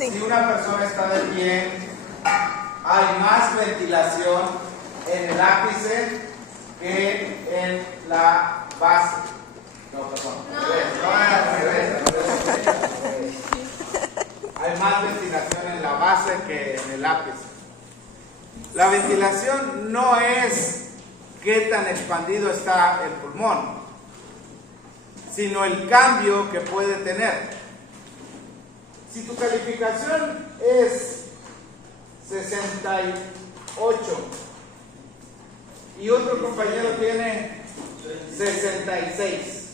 Si una persona está de pie, hay más ventilación en el ápice que en la base. No, perdón. Al revés. Hay más ventilación en la base que en el ápice. La ventilación no es qué tan expandido está el pulmón, sino el cambio que puede tener. Si tu calificación es 68 y otro compañero tiene 66,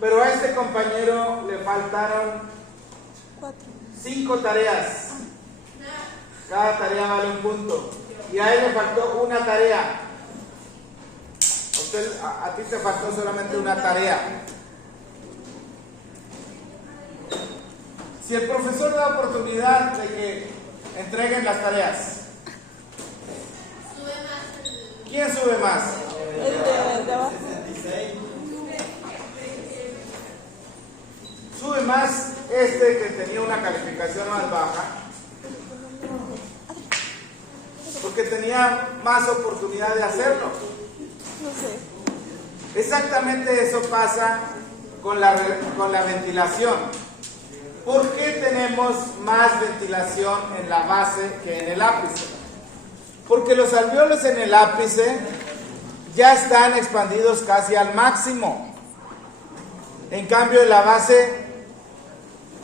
pero a este compañero le faltaron 5 tareas, cada tarea vale un punto, y a él le faltó una tarea, a ti te faltó solamente una tarea. Si el profesor da oportunidad de que entreguen las tareas, ¿quién sube más? El de abajo. Sube más este que tenía una calificación más baja, porque tenía más oportunidad de hacerlo. No sé. Exactamente eso pasa con la ventilación. ¿Por qué tenemos más ventilación en la base que en el ápice? Porque los alvéolos en el ápice ya están expandidos casi al máximo. En cambio, en la base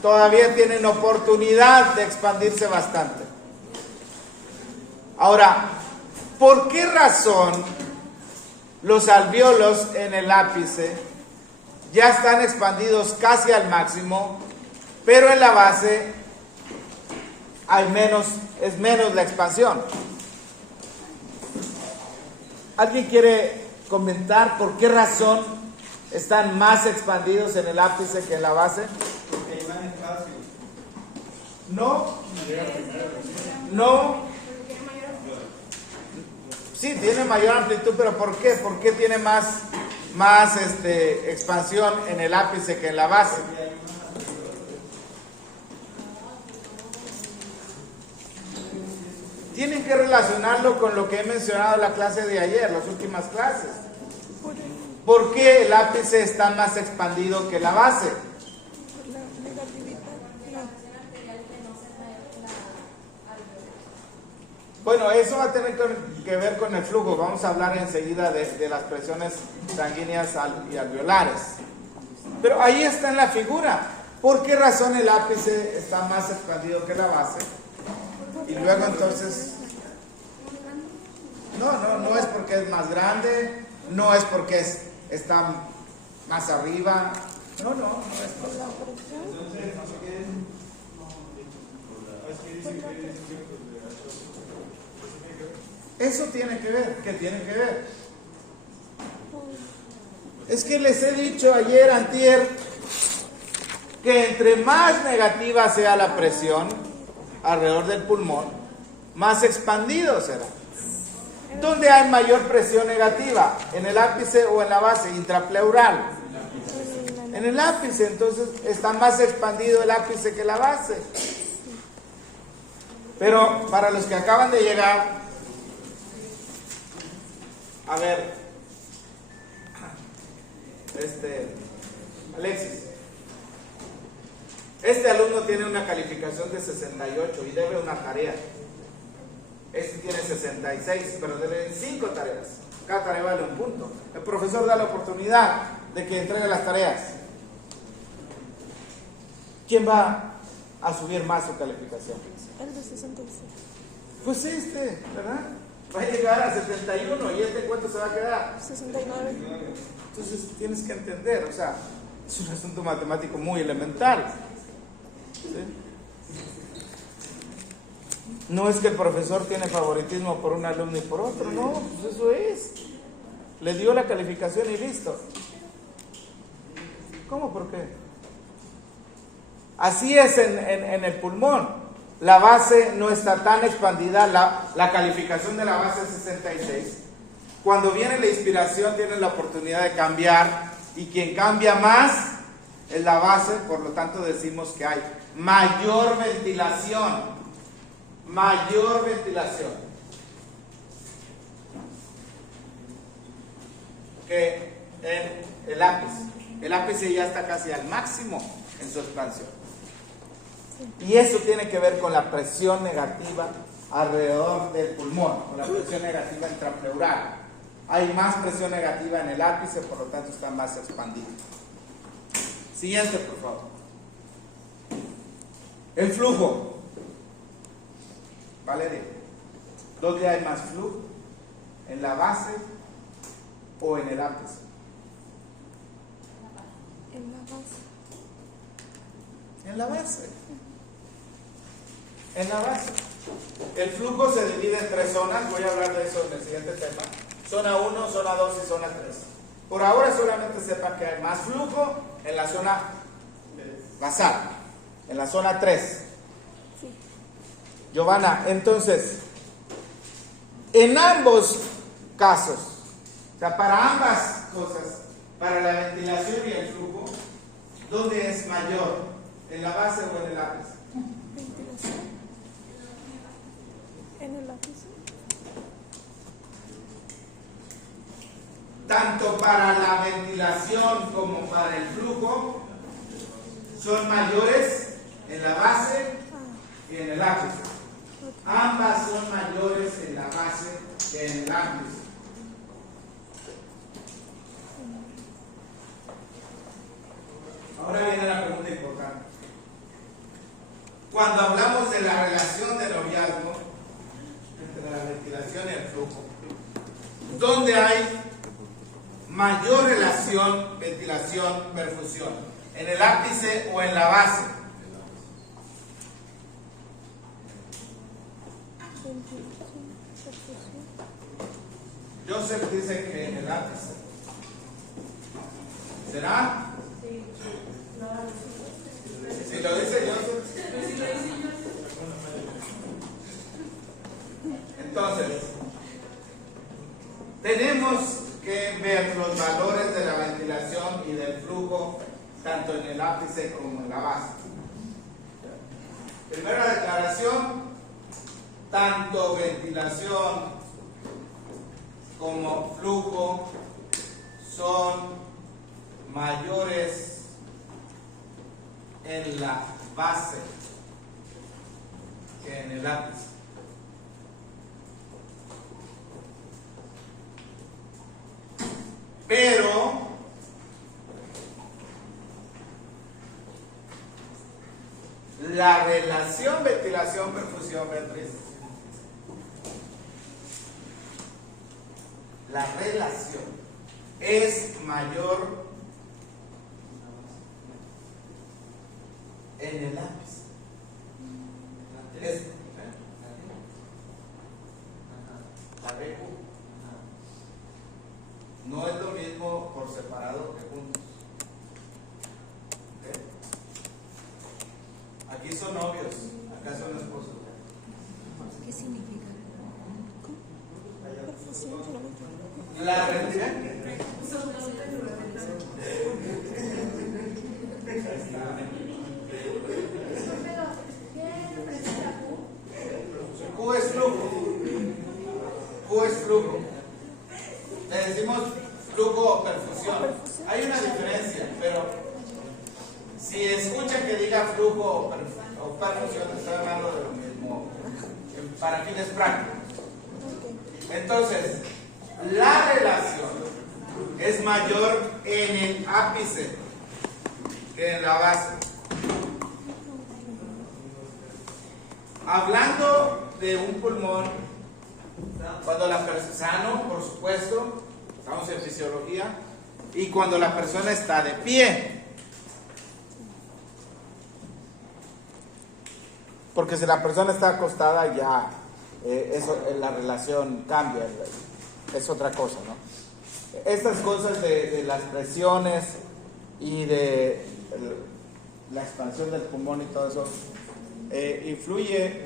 todavía tienen oportunidad de expandirse bastante. Ahora, ¿por qué razón los alvéolos en el ápice ya están expandidos casi al máximo, pero en la base es menos la expansión? ¿Alguien quiere comentar por qué razón están más expandidos en el ápice que en la base? Porque hay más espacio. No. Sí, tiene mayor amplitud, pero ¿por qué? ¿Por qué tiene más expansión en el ápice que en la base? Tienen que relacionarlo con lo que he mencionado en la clase de ayer, las últimas clases. ¿Por qué el ápice está más expandido que la base? La negatividad. Bueno, eso va a tener que ver con el flujo. Vamos a hablar enseguida de las presiones sanguíneas y alveolares. Pero ahí está en la figura. ¿Por qué razón el ápice está más expandido que la base? Y luego entonces, no es porque es más grande, no es porque está más arriba, no es por La presión. Entonces, no sé qué es. Es que dice que eso tiene que ver. ¿Qué tiene que ver? Es que les he dicho ayer, antier, que entre más negativa sea la presión alrededor del pulmón, más expandido será. ¿Dónde hay mayor presión negativa? ¿En el ápice o en la base? Intrapleural. En el ápice, entonces está más expandido el ápice que la base. Pero para los que acaban de llegar, a ver, Alexis, este alumno tiene una calificación de 68 y debe una tarea. Este tiene 66, pero debe 5 tareas. Cada tarea vale un punto. El profesor da la oportunidad de que entregue las tareas. ¿Quién va a subir más su calificación? El de 66. Pues ¿verdad? Va a llegar a 71 y ¿cuánto se va a quedar? 69. Entonces tienes que entender, o sea, es un asunto matemático muy elemental. ¿Sí? No es que el profesor tiene favoritismo por un alumno y por otro, no, pues eso es. Le dio la calificación y listo. ¿Cómo? ¿Por qué? Así es en el pulmón. La base no está tan expandida, la calificación de la base es 66. Cuando viene la inspiración tiene la oportunidad de cambiar, y quien cambia más es la base, por lo tanto decimos que hay mayor ventilación. Mayor ventilación que en el ápice. El ápice ya está casi al máximo en su expansión. Y eso tiene que ver con la presión negativa alrededor del pulmón, con la presión negativa intrapleural. Hay más presión negativa en el ápice, por lo tanto está más expandido. Siguiente, por favor. El flujo. Valeria, ¿dónde hay más flujo? ¿En la base o en el ápice? En la base. En la base. En la base. El flujo se divide en 3 zonas. Voy a hablar de eso en el siguiente tema. Zona 1, zona 2 y zona 3. Por ahora solamente sepan que hay más flujo en la zona basal, en la zona 3. Sí. Giovanna, entonces, en ambos casos, o sea, para ambas cosas, para la ventilación y el flujo, ¿dónde es mayor? ¿En la base o en el ápice? Ventilación. En el ápice. Tanto para la ventilación como para el flujo, son mayores en la base y en el ápice. Ambas son mayores en la base que en el ápice. Ahora viene la pregunta importante. Cuando hablamos de la relación de noviazgo entre la ventilación y el flujo, ¿dónde hay mayor relación ventilación-perfusión? ¿En el ápice o en la base? Ventilación, perfusión. Joseph dice que en el ápice. ¿Será? Si lo dice Joseph. Entonces, tenemos que ver los valores de la ventilación y del flujo tanto en el ápice como en la base. Primera declaración: tanto ventilación como flujo son mayores en la base que en el ápice. Pero la relación ventilación-perfusión, Beatriz, la relación es mayor en el ápice. Es la BQ. No es lo mismo por separado que juntos. ¿Okay? Aquí son novios, acá son esposos. ¿Qué significa? Perfusión solamente. La relación. Q es flujo. Q es flujo. Le decimos flujo o perfusión. Hay una diferencia, pero si escuchan que diga flujo o perfusión, estoy hablando de lo mismo para fines prácticos. Entonces, la relación es mayor en el ápice que en la base. Hablando de un pulmón, cuando la persona sano, por supuesto, estamos en fisiología, y cuando la persona está de pie. Porque si la persona está acostada, ya eso, la relación cambia, es otra cosa, ¿no? Estas cosas de las presiones y de la expansión del pulmón y todo eso influye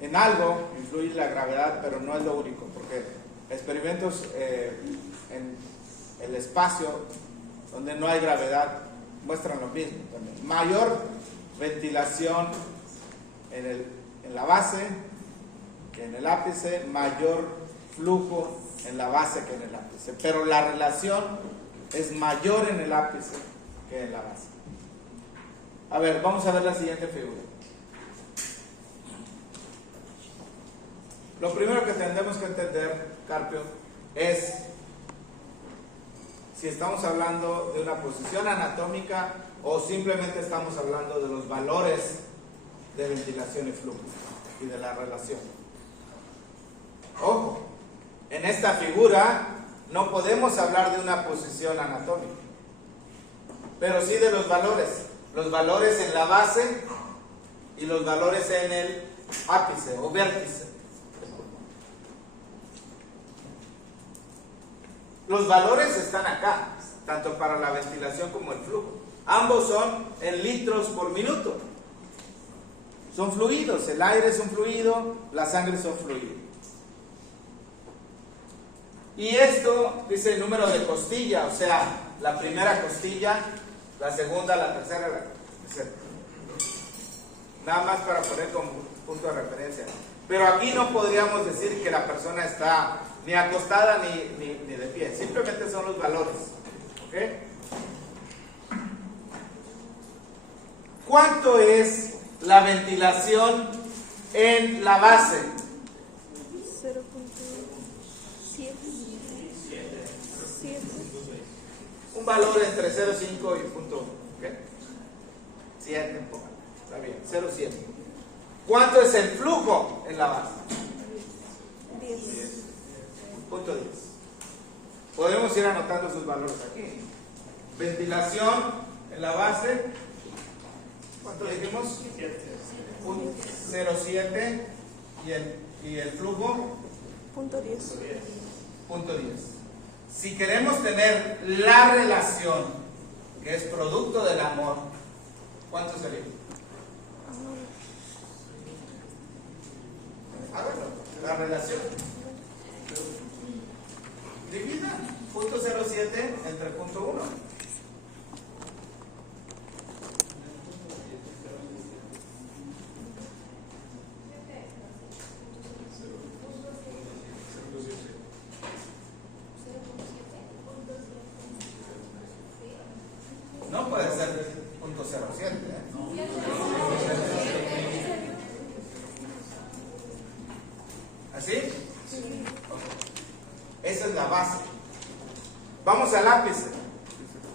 en algo, influye la gravedad, pero no es lo único, porque experimentos en el espacio donde no hay gravedad, muestran lo mismo también. Mayor ventilación en la base que en el ápice, mayor flujo en la base que en el ápice, pero la relación es mayor en el ápice que en la base. A ver, vamos a ver la siguiente figura. Lo primero que tendremos que entender, Carpio, es si estamos hablando de una posición anatómica o simplemente estamos hablando de los valores de ventilación y flujo y de la relación. Ojo, en esta figura no podemos hablar de una posición anatómica, pero sí de los valores en la base y los valores en el ápice o vértice. Los valores están acá, tanto para la ventilación como el flujo. Ambos son en litros por minuto. Son fluidos, el aire es un fluido, la sangre es un fluido. Y esto dice el número de costilla, o sea, la primera costilla, la segunda, la tercera, etc. Nada más para poner como punto de referencia. Pero aquí no podríamos decir que la persona está ni acostada ni de pie. Simplemente son los valores. ¿Ok? ¿Cuánto es la ventilación en la base? 0.7. Un valor entre 0.5 y 0.1. ¿Ok? 7, está bien, 0.7. ¿Cuánto es el flujo en la base? 10. Punto 10. Podemos ir anotando sus valores aquí. Ventilación en la base, ¿cuánto dijimos? 0.7 y el flujo Punto 10. punto 10. Si queremos tener la relación que es producto del amor, ¿cuánto sería? A ver, la relación. Divida punto 0.7 entre punto 1. No puede ser punto 0.7. ¿Así? Esa es la base. Vamos al ápice.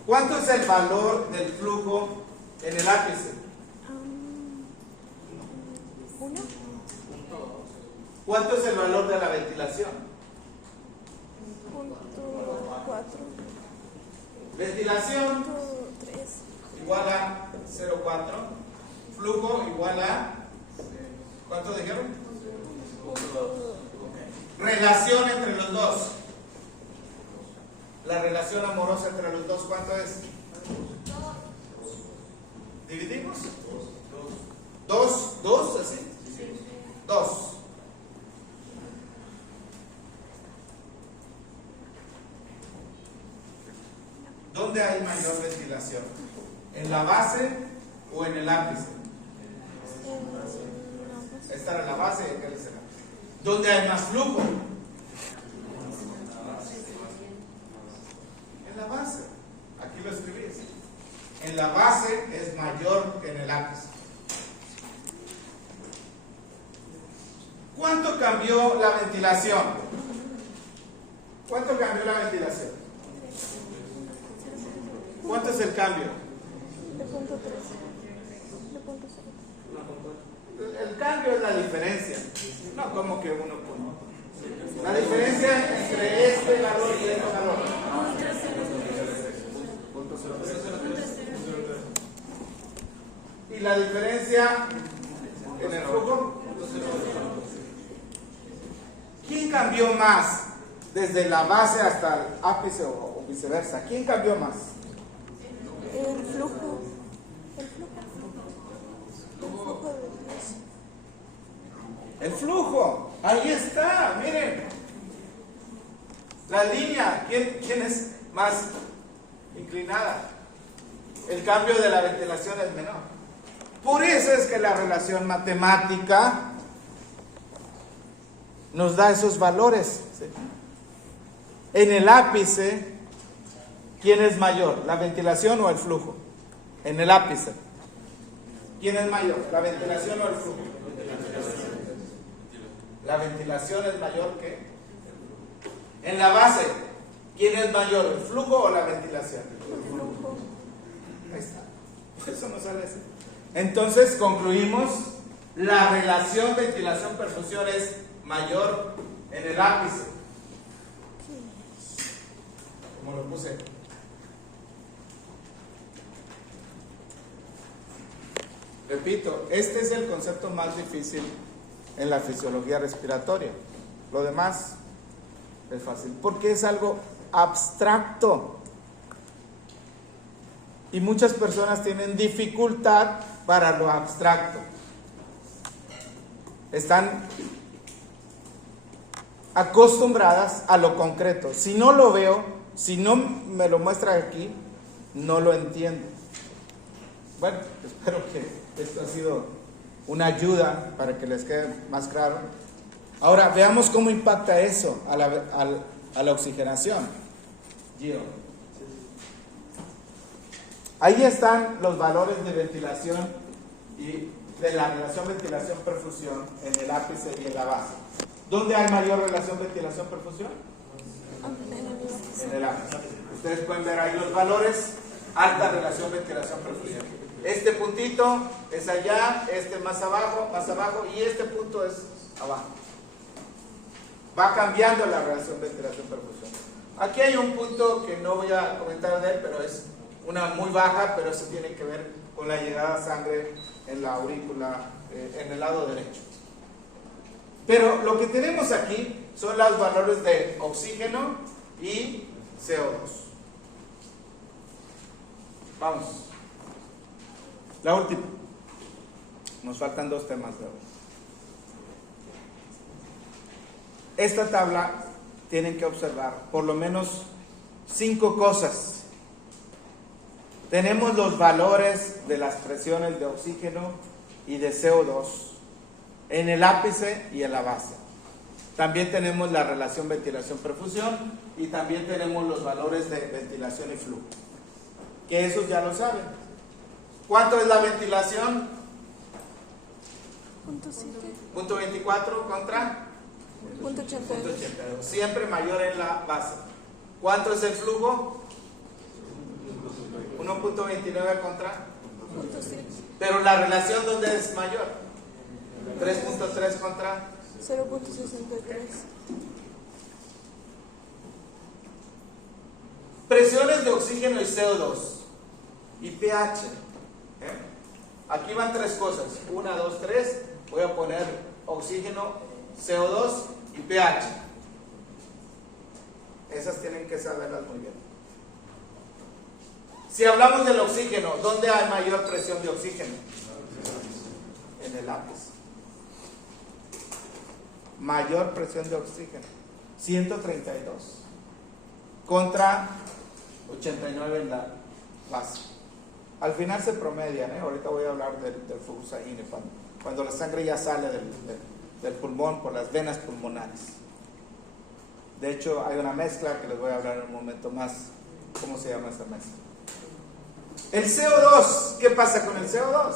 ¿Cuánto es el valor del flujo en el ápice? 1. ¿Cuánto es el valor de la ventilación? Punto 4. Ventilación Punto 3. igual a 0.4. Flujo igual a... ¿Cuánto dijeron? Punto Relación entre los dos. La relación amorosa entre los dos, ¿cuánto es? ¿Dividimos? 2, así. 2. ¿Dónde hay mayor ventilación? ¿En la base o en el ápice? Esta era la base y aquel es el ápice. ¿Dónde hay más flujo? En la base. Aquí lo escribí. En la base es mayor que en el ápice. ¿Cuánto cambió la ventilación? ¿Cuánto cambió la ventilación? ¿Cuánto es el cambio? de punto 3. De punto 6. El cambio es la diferencia. No como que uno con otro. La diferencia entre este valor y este valor. Y la diferencia en el flujo. ¿Quién cambió más desde la base hasta el ápice o viceversa? ¿Quién cambió más? El flujo. El flujo de 10. El flujo. Ahí está, miren. La línea. ¿Quién es más inclinada. El cambio de la ventilación es menor. Por eso es que la relación matemática nos da esos valores. ¿Sí? En el ápice, ¿quién es mayor? ¿La ventilación o el flujo? En el ápice, ¿quién es mayor? ¿La ventilación o el flujo? La ventilación es mayor que. En la base, ¿quién es mayor? ¿El flujo o la ventilación? El flujo. Ahí está. Por eso nos sale así. Entonces concluimos, la relación ventilación-perfusión es mayor en el ápice. Como lo puse. Repito, este es el concepto más difícil en la fisiología respiratoria. Lo demás es fácil, porque es algo abstracto. Y muchas personas tienen dificultad para lo abstracto. Están acostumbradas a lo concreto. Si no lo veo, si no me lo muestra aquí, no lo entiendo. Bueno, espero que esto ha sido una ayuda para que les quede más claro. Ahora, veamos cómo impacta eso a la oxigenación. Gio. Ahí están los valores de ventilación y de la relación ventilación-perfusión en el ápice y en la base. ¿Dónde hay mayor relación ventilación-perfusión? En el ápice. Ustedes pueden ver ahí los valores, alta relación ventilación-perfusión. Este puntito es allá, este más abajo y este punto es abajo. Va cambiando la relación ventilación-perfusión. Aquí hay un punto que no voy a comentar de él, pero es una muy baja, pero eso tiene que ver con la llegada de sangre en la aurícula, en el lado derecho. Pero lo que tenemos aquí son los valores de oxígeno y CO2. Vamos. La última. Nos faltan 2 temas de hoy. Esta tabla tienen que observar por lo menos 5 cosas. Tenemos los valores de las presiones de oxígeno y de CO2 en el ápice y en la base. También tenemos la relación ventilación-perfusión y también tenemos los valores de ventilación y flujo, que esos ya lo saben. ¿Cuánto es la ventilación? Punto 24 contra Punto 82. 82. Siempre mayor en la base. ¿Cuánto es el flujo? 1.29 contra. Punto 7. Pero la relación, ¿dónde es mayor? 3.3 contra. 0.63. Presiones de oxígeno y CO2 y pH. Aquí van 3 cosas. 1, 2, 3. Voy a poner oxígeno, CO2 y pH. Esas tienen que saberlas muy bien. Si hablamos del oxígeno, ¿dónde hay mayor presión de oxígeno? En el ápice. Mayor presión de oxígeno. 132 contra 89 en la base. Al final se promedian, ahorita voy a hablar del flujo sanguíneo, cuando la sangre ya sale del pulmón por las venas pulmonares. De hecho, hay una mezcla que les voy a hablar en un momento más. ¿Cómo se llama esa mezcla? El CO2, ¿qué pasa con el CO2?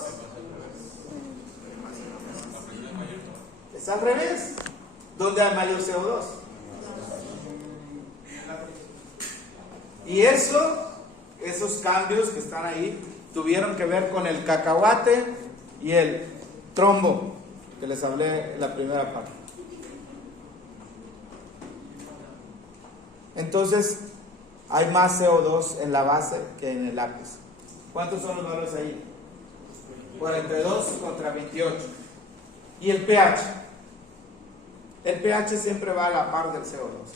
Es al revés. ¿Dónde hay mayor CO2? Y esos cambios que están ahí tuvieron que ver con el cacahuate y el trombo que les hablé en la primera parte. Entonces, hay más CO2 en la base que en el ápice. ¿Cuántos son los valores ahí? 42 contra 28. ¿Y el pH? El pH siempre va a la par del CO2.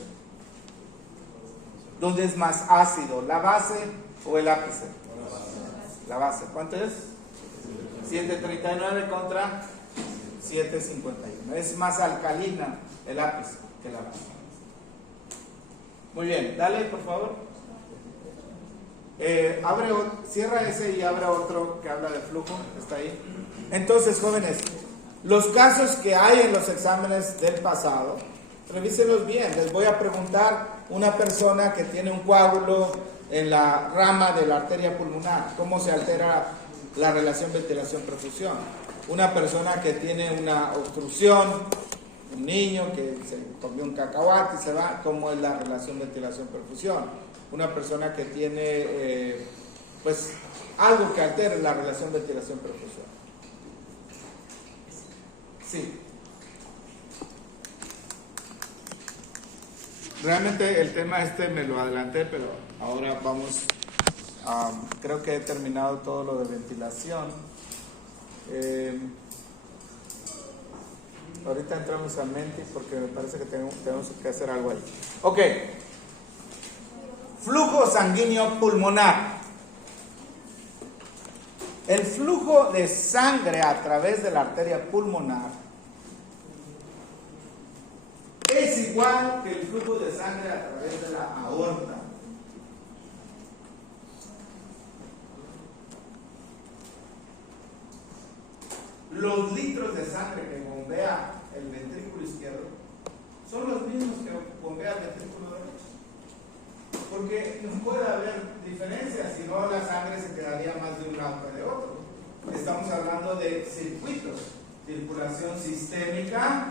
¿Dónde es más ácido? ¿La base o el ápice? La base. ¿Cuánto es? 739 contra 751. Es más alcalina el ápice que la base. Muy bien, dale por favor. Cierra ese y abre otro que habla de flujo. Está ahí. Entonces, jóvenes, los casos que hay en los exámenes del pasado, revísenlos bien. Les voy a preguntar una persona que tiene un coágulo en la rama de la arteria pulmonar, ¿cómo se altera la relación ventilación-perfusión? Una persona que tiene una obstrucción, un niño que se comió un cacahuate y se va, ¿cómo es la relación ventilación-perfusión? Una persona que tiene pues algo que altere la relación ventilación-perfusión. Sí. Realmente el tema me lo adelanté, pero ahora vamos, creo que he terminado todo lo de ventilación. Ahorita entramos a Mentis porque me parece que tenemos que hacer algo ahí. Ok. Flujo sanguíneo pulmonar. El flujo de sangre a través de la arteria pulmonar es igual que el flujo de sangre a través de la aorta. Los litros de sangre que bombea el ventrículo izquierdo son los mismos que bombea el ventrículo derecho. Porque no puede haber diferencias, si no la sangre se quedaría más de un lado que de otro. Estamos hablando de circuitos, circulación sistémica,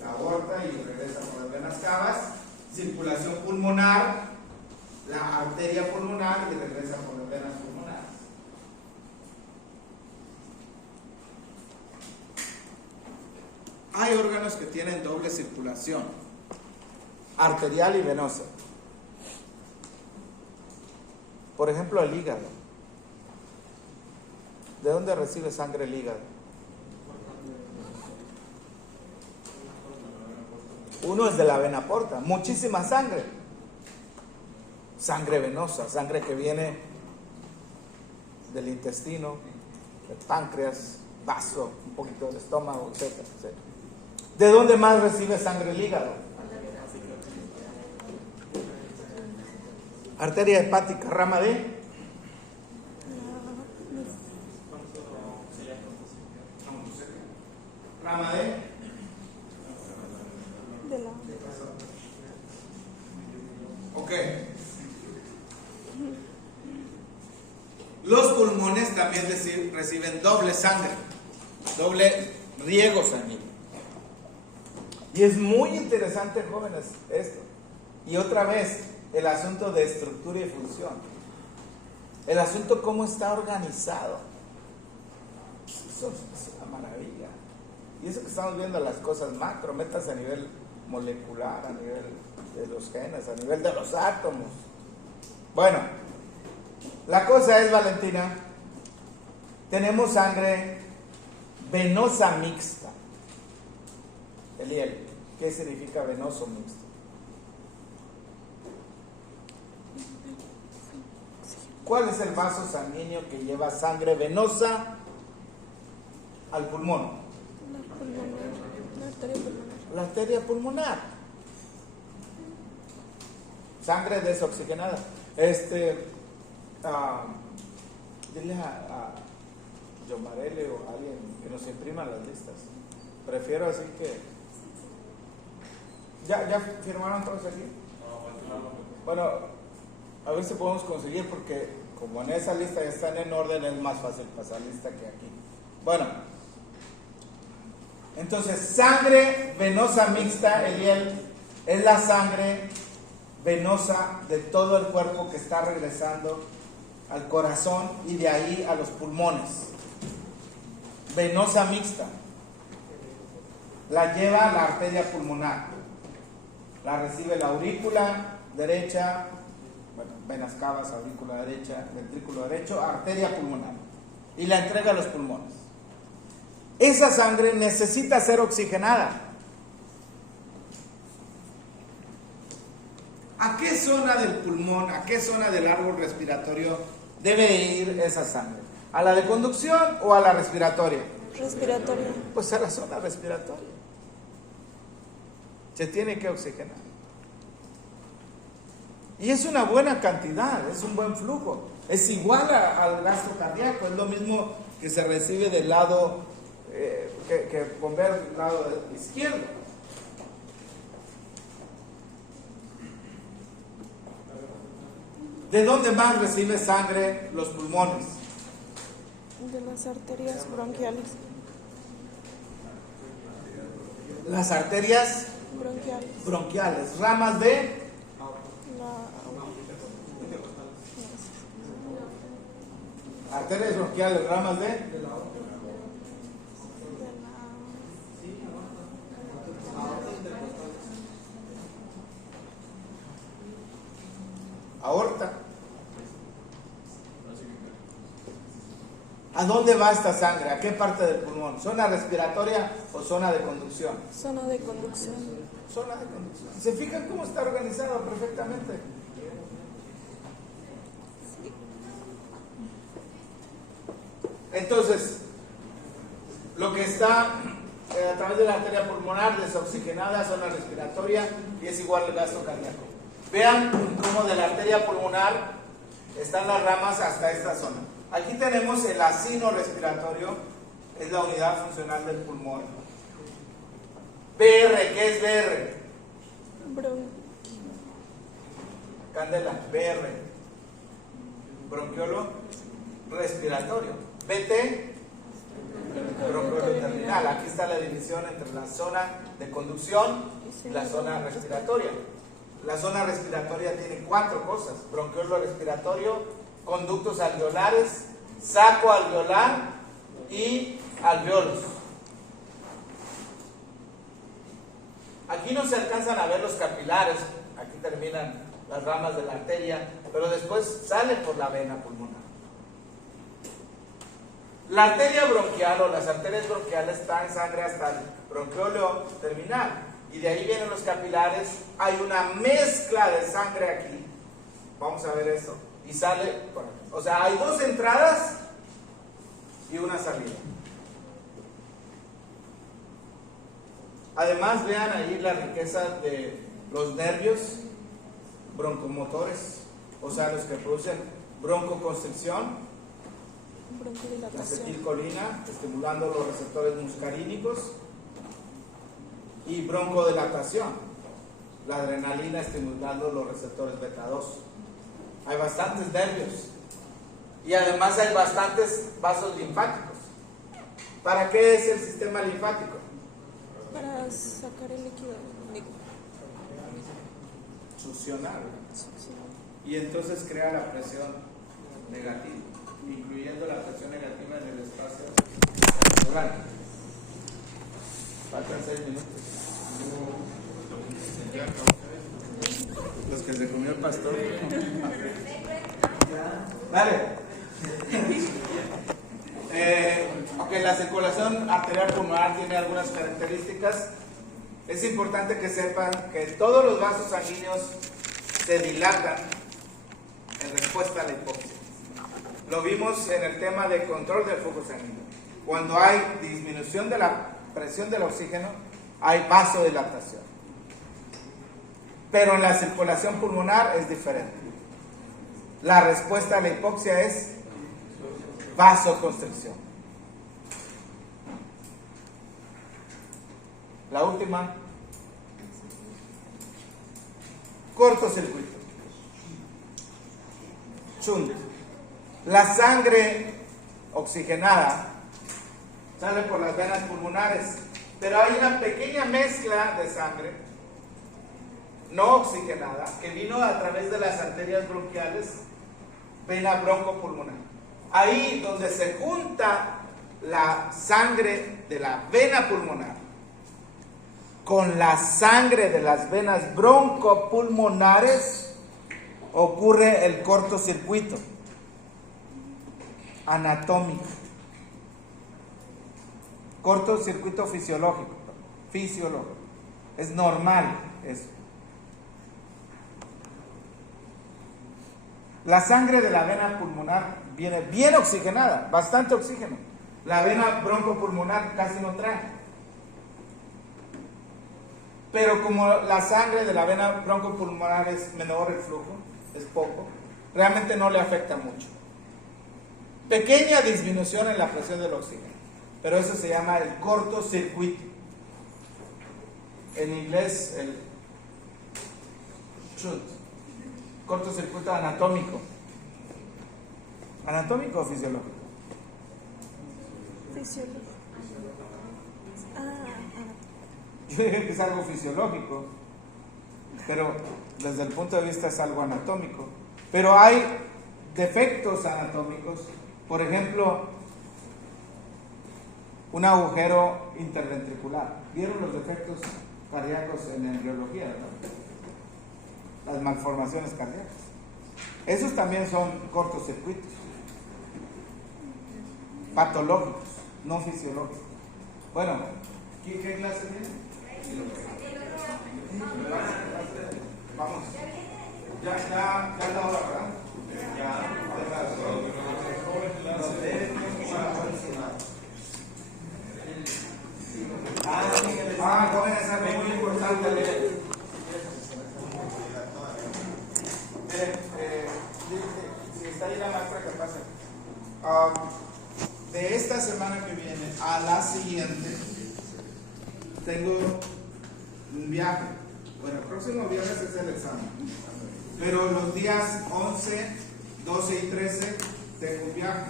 la aorta y regresa por las venas cavas, circulación pulmonar, la arteria pulmonar y regresa por las venas pulmonares. Hay órganos que tienen doble circulación, arterial y venosa. Por ejemplo, el hígado. ¿De dónde recibe sangre el hígado? Uno es de la vena porta, muchísima sangre. Sangre venosa, sangre que viene del intestino, del páncreas, vaso, un poquito del estómago, etcétera, etcétera. ¿De dónde más recibe sangre el hígado? Arteria hepática, rama D. Rama D. De la... Ok. Los pulmones también reciben doble sangre, doble riego sanguíneo. Y es muy interesante, jóvenes, esto. Y otra vez, el asunto de estructura y función. El asunto cómo está organizado. Eso es una maravilla. Y eso que estamos viendo las cosas macro, metas a nivel molecular, a nivel de los genes, a nivel de los átomos. Bueno, la cosa es, Valentina, tenemos sangre venosa mixta. Eliel, ¿qué significa venoso mixto? ¿Cuál es el vaso sanguíneo que lleva sangre venosa al pulmón? La arteria pulmonar. La arteria pulmonar. Sangre desoxigenada. Dile a Yomarele o a alguien que nos imprima las listas. Prefiero así que... ¿Ya firmaron todos aquí? Bueno, a ver si podemos conseguir, porque como en esa lista ya están en orden, es más fácil pasar lista que aquí. Bueno, entonces, sangre venosa mixta, Eliel, es la sangre venosa de todo el cuerpo que está regresando al corazón y de ahí a los pulmones. Venosa mixta. La lleva la arteria pulmonar. La recibe la aurícula derecha, bueno, venas cavas, aurícula derecha, ventrículo derecho, arteria pulmonar. Y la entrega a los pulmones. Esa sangre necesita ser oxigenada. ¿A qué zona del pulmón, a qué zona del árbol respiratorio debe ir esa sangre? ¿A la de conducción o a la respiratoria? Respiratoria. Pues a la zona respiratoria. Se tiene que oxigenar. Y es una buena cantidad, es un buen flujo. Es igual al gasto cardíaco, es lo mismo que se recibe del lado, que con ver el lado izquierdo. ¿De dónde más recibe sangre los pulmones? De las arterias bronquiales. Las arterias Bronquiales. bronquiales, ramas de arterias bronquiales, ramas de aorta. ¿A dónde va esta sangre? ¿A qué parte del pulmón? ¿Zona respiratoria o zona de conducción? Zona de conducción. Zona de conducción. ¿Se fijan cómo está organizado perfectamente? Entonces, lo que está a través de la arteria pulmonar desoxigenada, zona respiratoria, y es igual al gasto cardíaco. Vean cómo de la arteria pulmonar están las ramas hasta esta zona. Aquí tenemos el acino respiratorio, es la unidad funcional del pulmón. BR, ¿qué es BR? Candela, BR. Bronquiolo respiratorio. BT, bronquiolo terminal. Aquí está la división entre la zona de conducción y la zona respiratoria. La zona respiratoria tiene 4 cosas: bronquiolo respiratorio, conductos alveolares, saco alveolar y alveolos. Aquí no se alcanzan a ver los capilares, aquí terminan las ramas de la arteria, pero después sale por la vena pulmonar. La arteria bronquial o las arterias bronquiales traen sangre hasta el bronquiolo terminal, y de ahí vienen los capilares. Hay una mezcla de sangre aquí, vamos a ver eso, y sale por aquí. O sea, hay 2 entradas y una salida. Además, vean ahí la riqueza de los nervios broncomotores, o sea, los que producen broncoconstricción, Broncodilatación. acetilcolina, estimulando los receptores muscarínicos, y broncodilatación, la adrenalina estimulando los receptores beta 2. Hay bastantes nervios y además hay bastantes vasos linfáticos. ¿Para qué es el sistema linfático? Para sacar el líquido. Succionar. Y entonces crea la presión negativa, incluyendo la presión negativa en el espacio cerebral. Faltan 6 minutos. Los que se comió el pastor. Vale. Aunque la circulación arterial pulmonar tiene algunas características, es importante que sepan que todos los vasos sanguíneos se dilatan en respuesta a la hipoxia. Lo vimos en el tema de control del flujo sanguíneo. Cuando hay disminución de la presión del oxígeno, hay vasodilatación. Pero en la circulación pulmonar es diferente. La respuesta a la hipoxia es vasoconstricción. La última, cortocircuito. Shunt. La sangre oxigenada sale por las venas pulmonares, pero hay una pequeña mezcla de sangre no oxigenada que vino a través de las arterias bronquiales, vena broncopulmonar. Ahí donde se junta la sangre de la vena pulmonar con la sangre de las venas broncopulmonares ocurre el cortocircuito anatómico, cortocircuito fisiológico, es normal eso. La sangre de la vena pulmonar viene bien oxigenada, bastante oxígeno. La vena broncopulmonar casi no trae. pero como la sangre de la vena broncopulmonar es menor, el flujo es poco, realmente no le afecta mucho. Pequeña disminución en la presión del oxígeno, pero eso se llama el cortocircuito. En inglés, el shunt, cortocircuito anatómico. ¿Anatómico o fisiológico? Fisiológico. Yo dije que es algo fisiológico, pero desde el punto de vista es algo anatómico. Pero hay defectos anatómicos, por ejemplo, un agujero interventricular. ¿Vieron los defectos cardíacos en embriología, ¿no? Las malformaciones cardíacas. Esos también son cortocircuitos, patológicos, no fisiológicos. Bueno, ¿qué clase tiene? Vamos. Ya es la hora, ¿verdad? Jóvenes, es algo muy importante. Si está ahí la maestra, que pase. De esta semana que viene a la siguiente, tengo un viaje. Bueno, el próximo viernes es el examen. Pero los días 11, 12 y 13 tengo un viaje.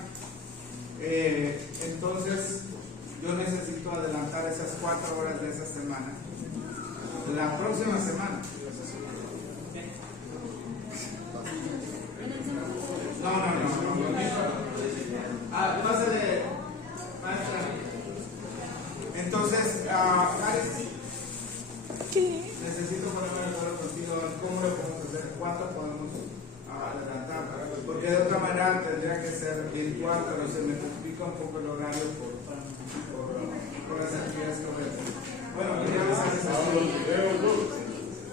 Entonces, yo necesito adelantar esas 4 horas de esa semana. La próxima semana. No. Pásale, maestra. Entonces, Ares, ¿Qué? necesito ponerme de acuerdo contigo cómo lo podemos hacer, cuánto podemos adelantar, porque de otra manera tendría que ser virtual, pero se me complica un poco el horario